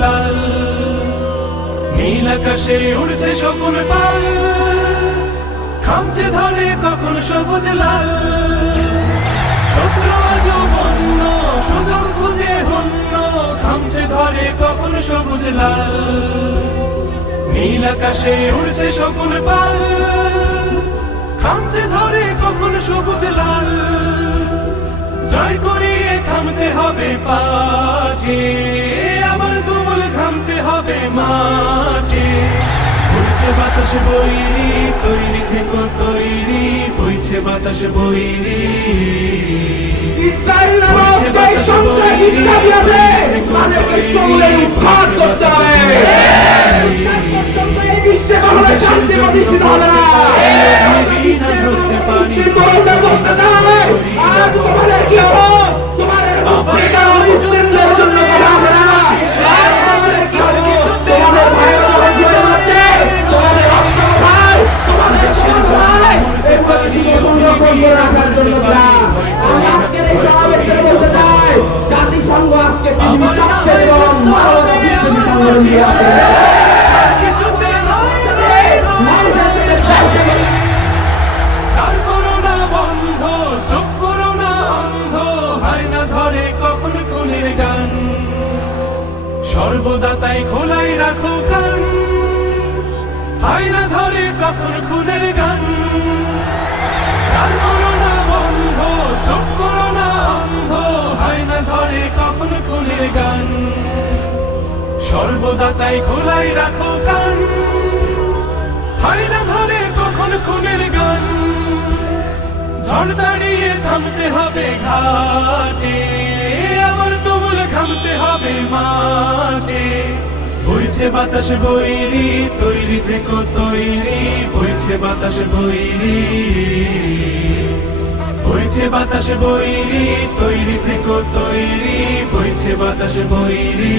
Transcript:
লাল। নীল আকাশে উড়ছে শকুন পাল। খামছে ধরে কখন সবুজ লাল। শত্রু আজ বন্য, সুযোগ খুঁজে হন্য খামছে ধরে কখন সবুজ লাল। নীল আকাশে উড়ছে শকুন পাল। খামছে ধরে কখন সবুজ লাল। জয় করিয়ে থামতে হবে পাঠে মাঠে বইছে বাতাস বইরি তৈরি থেকো তৈরি। বইছে বাতাস বইরি বইছে বাতাসে বইরি তৈরি থেকো তৈরি। বইছে বাতাস। বইরি বিশ্বে কখনো শান্তি প্রতিষ্ঠিত হবে না। সর্বদা তাই খোলাই রাখো কান। হয় না ধরে কখন খুনের গান। সর্বদা তাই খোলাই রাখো কান। হয় না ধরে কখন খুনের গান। ঝড় দাঁড়িয়ে থামতে হবে ঘাটে, আবার তুমুল ঘামতে হবে মাঠে। বইছে বাতাস বইরি তৈরি থেকো তৈরি, বইছে বাতাস বইরি বইছে বাতাস বইরি তৈরি থেকো তৈরি, বইছে বাতাস বইরি